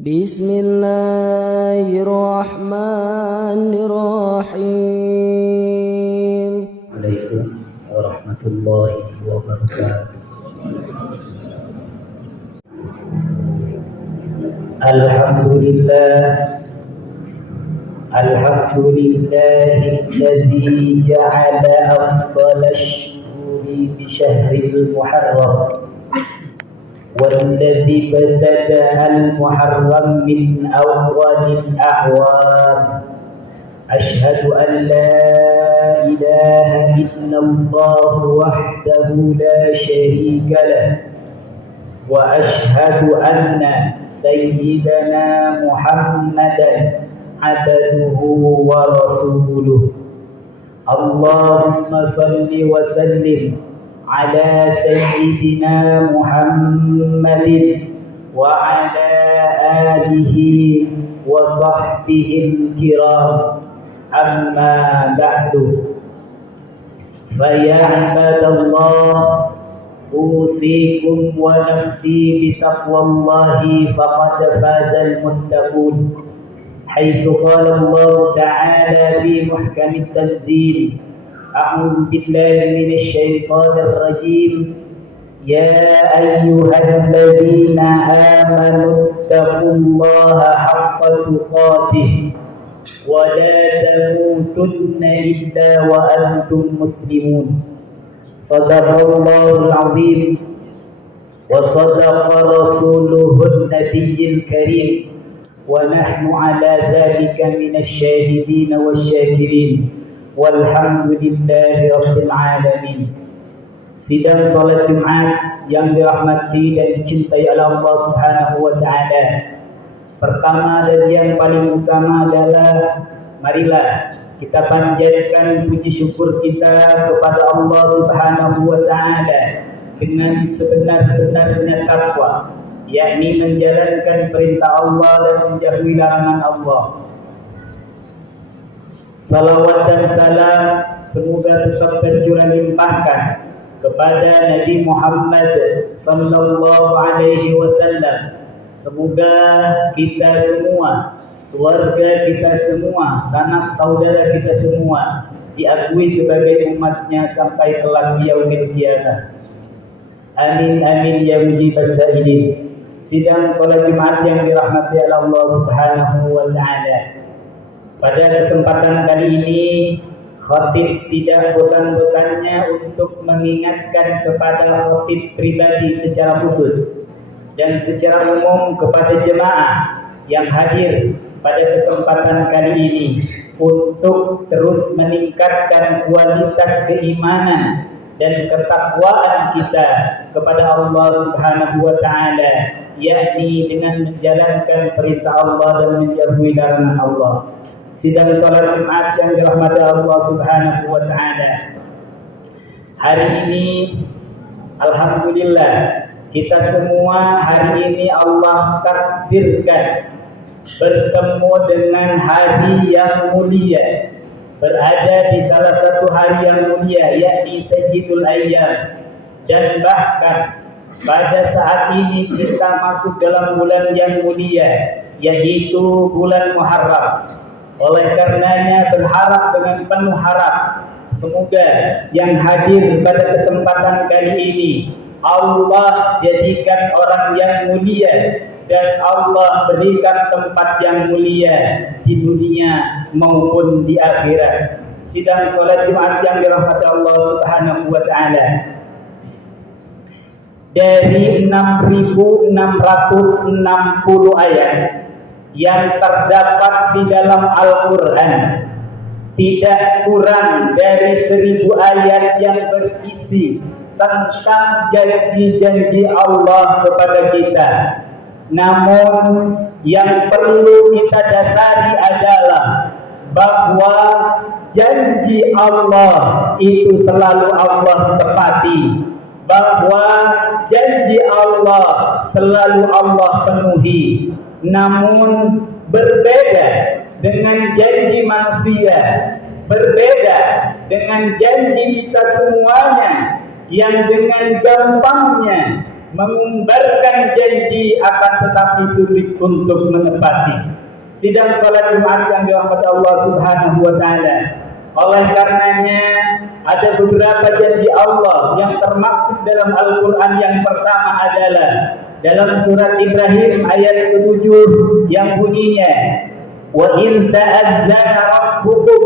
Bismillahirrahmanirrahim. Assalamualaikum warahmatullahi wabarakatuh. Alhamdulillahilladzi ja'ala afdalash shuhuri bi syahril muharram والذي بدأ المحرم من أول الأعوام أشهد أن لا إله إلا الله وحده لا شريك له وأشهد أن سيدنا محمدا عبده ورسوله اللهم صل وسلم على سيدنا محمد وعلى آله وصحبه الكرام أما بعد فيا عباد الله أوصيكم ونفسي بتقوى الله فقد فاز المتقون حيث قال الله تعالى في محكم التنزيل أعوذ بالله من الشيطان الرجيم يا أيها الذين آمنوا اتقوا الله حق تقاته ولا تموتن إلا وأنتم مسلمون صدق الله العظيم وصدق رسوله النبي الكريم ونحن على ذلك من الشاهدين والشاكرين walhamdulillahi rabbil alamin. Sidang salat Jumat yang dirahmati dan dicintai oleh Allah Subhanahu wa taala. Pertama dan yang paling utama adalah marilah kita panjatkan puji syukur kita kepada Allah Subhanahu wa taala dengan sebenar-benarnya takwa, yakni menjalankan perintah Allah dan menjauhi larangan Allah. Salawat dan salam semoga tetap tercurah limpahkan kepada Nabi Muhammad sallallahu alaihi wasallam. Semoga kita semua, keluarga kita semua, sanak saudara kita semua diakui sebagai umatnya sampai kelak yaumil qiyamah. Amin amin ya mujibas sa'ilin. Sidang salat Jumat yang dirahmati Allah Subhanahu wa taala. Pada kesempatan kali ini, khatib tidak bosan-bosannya untuk mengingatkan kepada khatib pribadi secara khusus dan secara umum kepada jemaah yang hadir pada kesempatan kali ini untuk terus meningkatkan kualitas keimanan dan ketakwaan kita kepada Allah Subhanahu wa taala, yakni dengan menjalankan perintah Allah dan menjauhi larangan Allah. Sidang salat Jumat yang dirahmati Allah Subhanahu wa taala. Hari ini alhamdulillah kita semua hari ini Allah takdirkan bertemu dengan hari yang mulia, berada di salah satu hari yang mulia yakni Sayyidul Ayyam, dan bahkan pada saat ini kita masuk dalam bulan yang mulia yaitu bulan Muharram. Oleh karenanya berharap dengan penuh harap semoga yang hadir pada kesempatan kali ini Allah jadikan orang yang mulia dan Allah berikan tempat yang mulia di dunia maupun di akhirat. Sidang salat Jumat yang dirahmati Allah Subhanahu wa taala. Dari 6.660 ayat yang terdapat di dalam Al-Quran, tidak kurang dari 1.000 ayat yang berisi tentang janji-janji Allah kepada kita. Namun yang perlu kita dasari adalah bahwa janji Allah itu selalu Allah tepati, bahwa janji Allah selalu Allah penuhi. Namun berbeda dengan janji manusia, berbeda dengan janji kita semuanya yang dengan gampangnya mengumbarkan janji akan tetapi sulit untuk menepati. Sidang salat Jumat yang dirahmati Allah Subhanahu wa taala. Oleh karenanya ada beberapa janji Allah yang termaktub dalam Al-Qur'an. Yang pertama adalah dalam surat Ibrahim ayat ke-7 yang bunyinya wa in ta'azzana rabbukum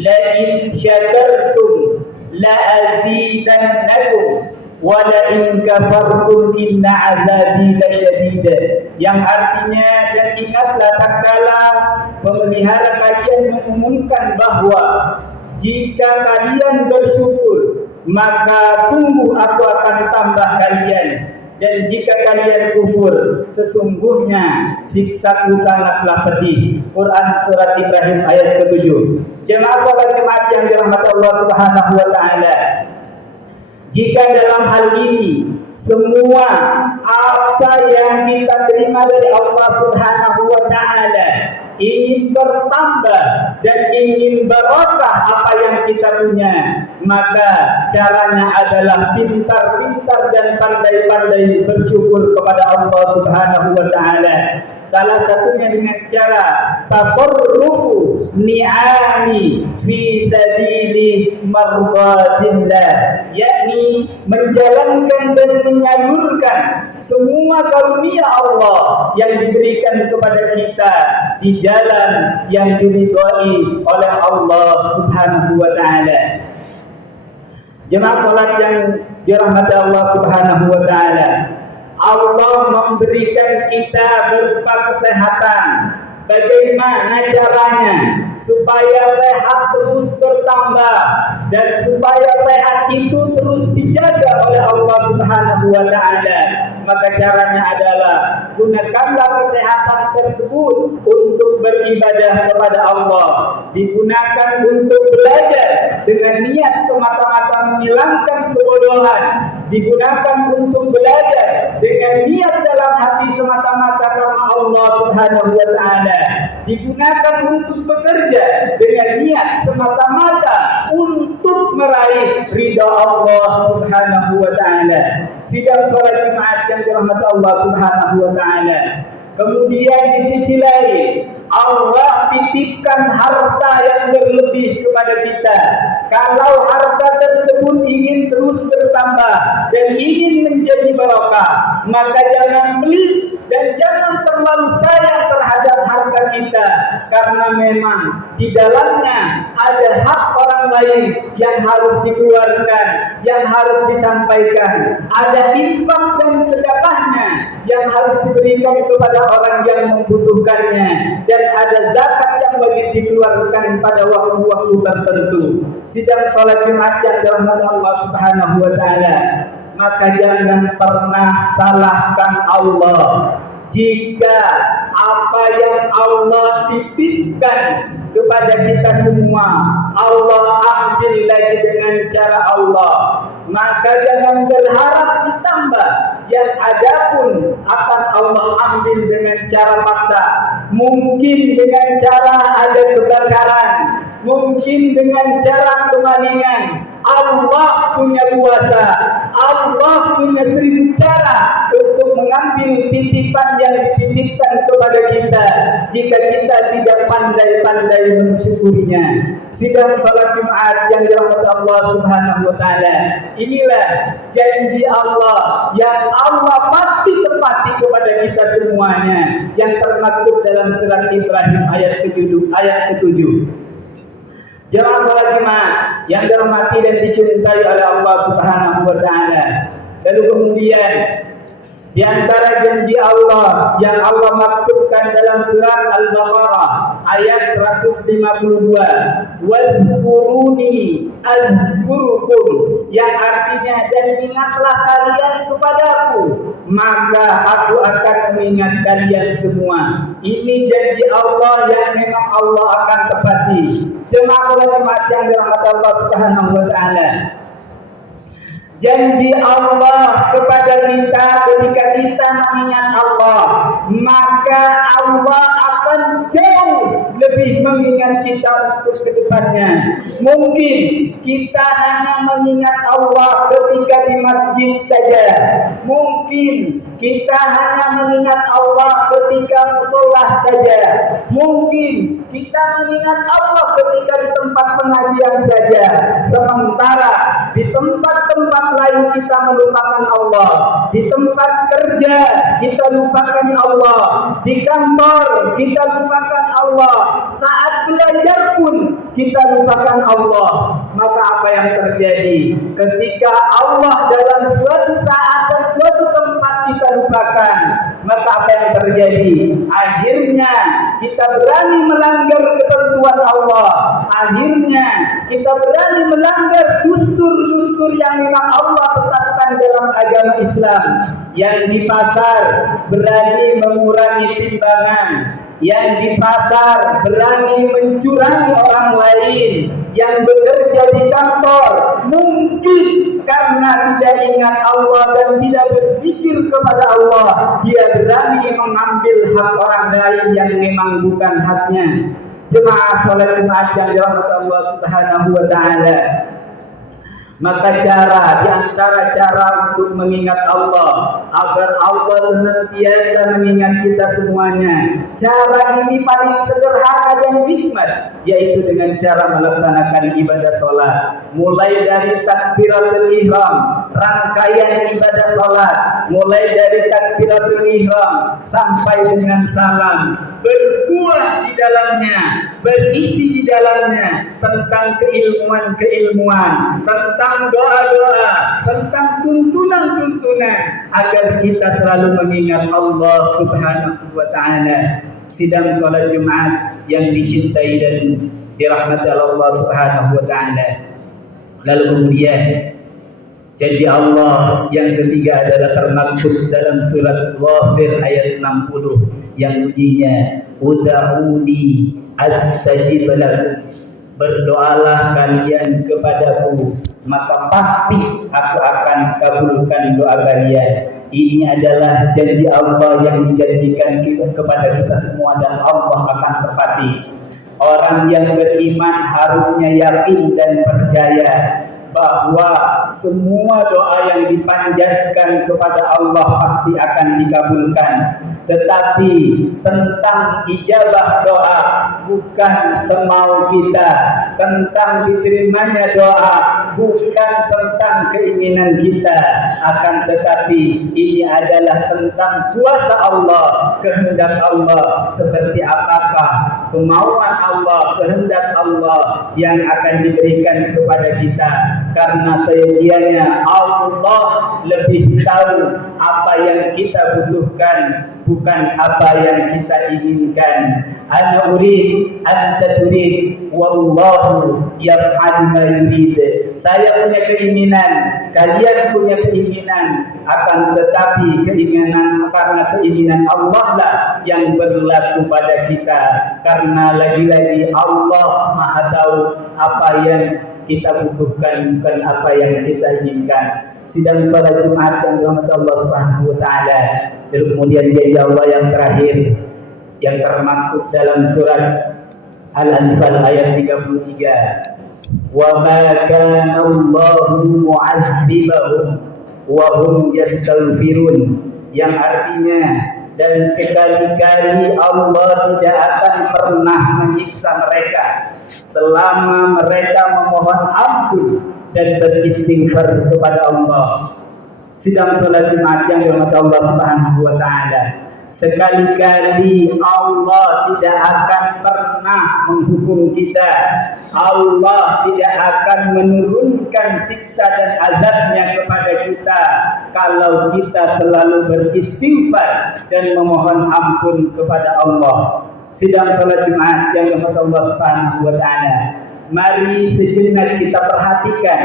la in syakartum la azidannakum wa la in kafartum inna azabi lasyadid, yang artinya dan ingatlah tatkala pemelihara kalian mengumumkan bahwa jika kalian bersyukur maka sungguh aku akan tambah kalian, dan jika kalian kufur sesungguhnya siksaku sangatlah pedih. Quran surat Ibrahim ayat ke-7. Jemaah salat Jumat yang dirahmati Allah Subhanahu wa taala, jika dalam hal ini semua apa yang kita terima dari Allah Subhanahu wa taala ingin bertambah dan ingin barokah apa yang kita punya, maka caranya adalah pintar-pintar dan pandai-pandai bersyukur kepada Allah Subhanahu wa taala. Salah satunya dengan cara tasarrufu ni'ami fi sabili mardhatillah, yakni menjalankan dan menyalurkan semua karunia Allah yang diberikan kepada kita di jalan yang diridhai oleh Allah Subhanahu wa taala. Jemaah salat yang dirahmati Allah Subhanahu wa taala, Allah memberikan kita berupa kesehatan. Bagaimana caranya supaya sehat terus bertambah dan supaya sehat itu terus dijaga oleh Allah Subhanahu wa taala? Maka caranya adalah gunakanlah kesehatan tersebut untuk beribadah kepada Allah. Digunakan untuk belajar dengan niat semata-mata menghilangkan kebodohan. Digunakan untuk belajar dengan niat dalam hati semata-mata karena Allah Subhanahu wa taala. Digunakan untuk bekerja dengan niat semata-mata untuk meraih ridha Allah Subhanahu wa taala. Sidang salat Jumat yang dirahmati Allah Subhanahu wa taala. Kemudian di sisi lain Allah titipkan harta yang berlebih kepada kita. Kalau harta tersebut ingin terus bertambah dan ingin menjadi barokah, maka jangan pelit dan jangan terlalu sayang terhadap harta kita, karena memang di dalamnya ada hak orang lain yang harus dikeluarkan, yang harus disampaikan. Ada infak dan sedekahnya yang harus diberikan kepada orang yang membutuhkannya, dan ada zakat yang wajib dikeluarkan pada waktu-waktu tertentu. Sidang salat Jumat yang dirahmati Allah Subhanahu wa taala, maka jangan pernah salahkan Allah jika apa yang Allah titipkan kepada kita semua Allah ambil lagi dengan cara Allah. Maka jangan berharap ditambah, yang ada pun akan Allah ambil dengan cara paksa. Mungkin dengan cara ada kebakaran, mungkin dengan cara kemalingan. Allah punya kuasa, Allah punya 1000 cara untuk mengambil titipan yang dititipkan kepada kita jika kita tidak pandai-pandai mensyukurinya. Sidang salat Jumat yang dirahmati Allah Subhanahu wa taala, inilah janji Allah yang Allah pasti tepati kepada kita semuanya, yang termaktub dalam surat Ibrahim ayat ke-7. Jemaah salat Jumat yang dirahmati dan dicintai oleh Allah Subhanahu wa taala. Lalu kemudian di antara janji Allah yang Allah maktubkan dalam surat Al-Baqarah ayat 152, "Wadhkuruni azkurukum", yang artinya dan ingatlah kalian kepadaku, maka aku akan mengingat kalian semua. Ini janji Allah yang memang Allah akan tepati. Jemaah salat Jumat yang dirahmati Allah Subhanahu wa taala, janji Allah kepada kita ketika kita mengingat Allah, maka Allah akan jauh lebih mengingat kita untuk kedepannya. Mungkin kita hanya mengingat Allah ketika di masjid saja. Mungkin kita hanya mengingat Allah ketika musola saja. Mungkin kita mengingat Allah ketika di tempat pengajian saja. Sementara di tempat-tempat lain kita melupakan Allah. Di tempat kerja kita lupakan Allah. Di kantor kita lupakan Allah. Saat belajar pun kita lupakan Allah. Maka apa yang terjadi ketika Allah dalam suatu saat dan suatu tempat kita lupakan? Maka apa yang terjadi? Akhirnya kita berani melanggar ketentuan Allah. Akhirnya kita berani melanggar dustur-dustur yang memang Allah tetapkan dalam agama Islam. Yang di pasar berani mengurangi timbangan, yang di pasar berani mencurangi orang lain, yang bekerja di kantor mungkin karena tidak ingat Allah dan tidak berzikir kepada Allah, dia berani mengambil hak orang lain yang memang bukan haknya. Jemaah salat Jumat yang dirahmati Allah Subhanahu wa taala. Maka di antara cara untuk mengingat Allah agar Allah senantiasa mengingat kita semuanya, cara ini paling sederhana dan hikmat, yaitu dengan cara melaksanakan ibadah sholat. Mulai dari takbiratul ihram, rangkaian ibadah sholat, mulai dari takbiratul ihram sampai dengan salam, berbuah di dalamnya, berisi di dalamnya tentang keilmuan-keilmuan, tentang doa-doa, tentang tuntunan-tuntunan agar kita selalu mengingat Allah Subhanahu wa taala. Sidang salat Jumat yang dicintai dan dirahmati Allah Subhanahu wa taala. Lalu kemudian janji Allah yang ketiga adalah termaktub dalam surat Ghafir ayat 60 yang bunyinya ud'uni astajib lakum. Berdoalah kalian kepadaku, maka pasti aku akan kabulkan doa kalian. Ini adalah janji Allah yang dijanjikan kepada kita semua dan Allah akan tepati. Orang yang beriman harusnya yakin dan percaya bahwa semua doa yang dipanjatkan kepada Allah pasti akan dikabulkan. Tetapi tentang ijabah doa bukan semau kita, tentang diterimanya doa bukan tentang keinginan kita, akan tetapi ini adalah tentang kuasa Allah, kehendak Allah, seperti apakah kemauan Allah, kehendak Allah yang akan diberikan kepada kita. Karena sejatinya Allah lebih tahu apa yang kita butuhkan, bukan apa yang kita inginkan. Ana urid, anta turid, wallahu yaf'al ma yurid. Saya punya keinginan, kalian punya keinginan, akan tetapi karena keinginan Allah lah yang berlaku pada kita. Karena lagi-lagi Allah Maha tahu apa yang kita butuhkan, bukan apa yang kita inginkan. Sidang salat Jumat yang dirahmati Allah Subhanahu wa taala. Lalu kemudian janji Allah yang terakhir yang termaktub dalam surat Al-Anfal ayat 33. Wa ma kana Allahu mu'adzibahum wa hum yastaghfirun, yang artinya dan sekali-kali Allah tidak akan pernah menyiksa mereka selama mereka memohon ampun dan beristighfar kepada Allah. Sidang salat Jumat yang dirahmati Allah Subhanahu wa taala. Sekali-kali Allah tidak akan pernah menghukum kita. Allah tidak akan menurunkan siksa dan azabnya kepada kita kalau kita selalu beristighfar dan memohon ampun kepada Allah. Sidang salat Jumat yang dirahmati Allah Subhanahu wa taala. Mari sejenak kita perhatikan,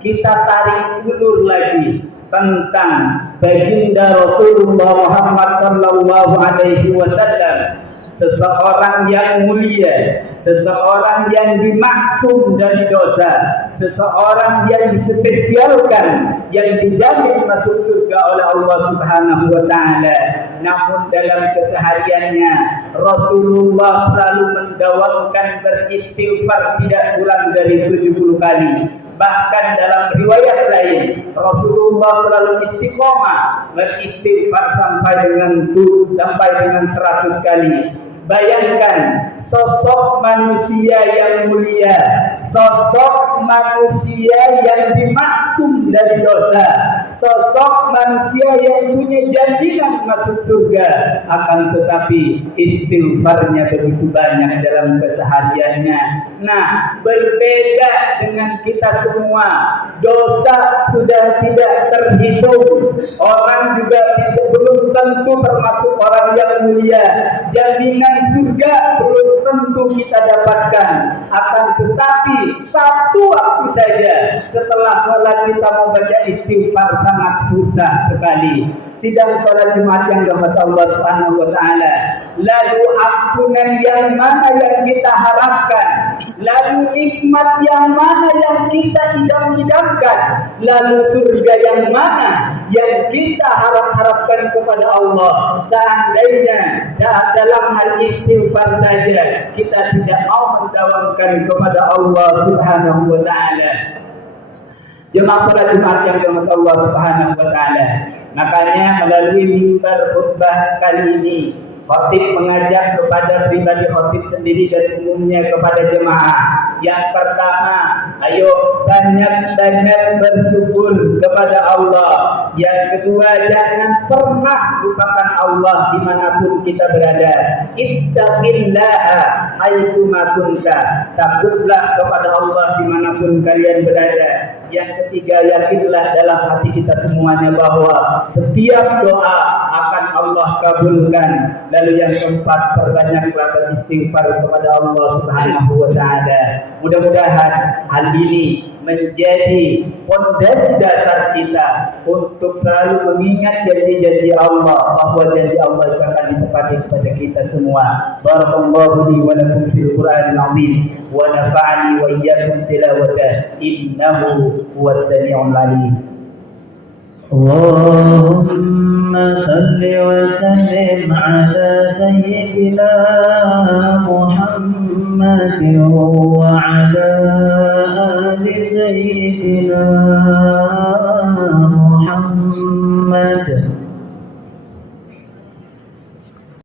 kita tarik ulur lagi tentang baginda Rasulullah Muhammad sallallahu alaihi wasallam, seseorang yang mulia, seseorang yang dimaksum dari dosa, seseorang yang dispesialkan yang dijamin masuk surga oleh Allah Subhanahu wa taala. Namun dalam kesehariannya Rasulullah selalu mendawamkan beristighfar tidak kurang dari 70 kali. Bahkan dalam riwayat lain Rasulullah selalu istiqomah beristighfar sampai dengan 100 kali. Bayangkan sosok manusia yang mulia, sosok manusia yang dimaksum dari dosa, sosok manusia yang punya jaminan masuk surga, akan tetapi istighfarnya begitu banyak dalam kesehariannya. Nah, berbeda dengan kita semua, dosa sudah tidak terhitung, orang juga belum tentu termasuk orang yang mulia, jaminan surga belum tentu kita dapatkan. Akan tetapi satu waktu saja setelah sholat kita membaca istighfar sangat susah sekali. Sidang sholat Jumat yang dirahmati Allah Subhanahu wa taala. Lalu ampunan yang mana yang kita harapkan? Lalu nikmat yang mana yang kita idam-idamkan? Lalu surga yang mana yang kita harapkan kepada Allah? Seandainya dalam hal istighfar saja kita tidak mau mendawamkan kepada Allah Subhanahu wa taala. Jemaah salat Jumat yang dirahmati Allah Subhanahu wa taala. Makanya melalui mimbar khutbah kali ini khatib mengajak kepada pribadi khatib sendiri dan umumnya kepada jemaah. Yang pertama, ayo banyak-banyak bersyukur kepada Allah. Yang kedua, jangan pernah lupakan Allah dimanapun kita berada. Ittaqillaha haitsuma kunta. Takutlah kepada Allah dimanapun kalian berada. Yang ketiga, yakinlah dalam hati kita semuanya bahwa setiap doa akan Allah kabulkan. Lalu yang keempat, perbanyaklah beristighfar kepada Allah Subhanahu wa taala. Mudah-mudahan hal ini menjadi pondasi dasar kita untuk selalu mengingat janji-janji Allah, bahwa janji Allah itu akan ditepati kepada kita semua. Barakallahu li wa lakum fil Qur'anil azim wa nafa'ani wa iyyakum tilawatah innahu huwas sami'ul alim. Allahumma salli wa sallim ala sayyidina Muhammadin wa ala ali sayyidina Muhammad.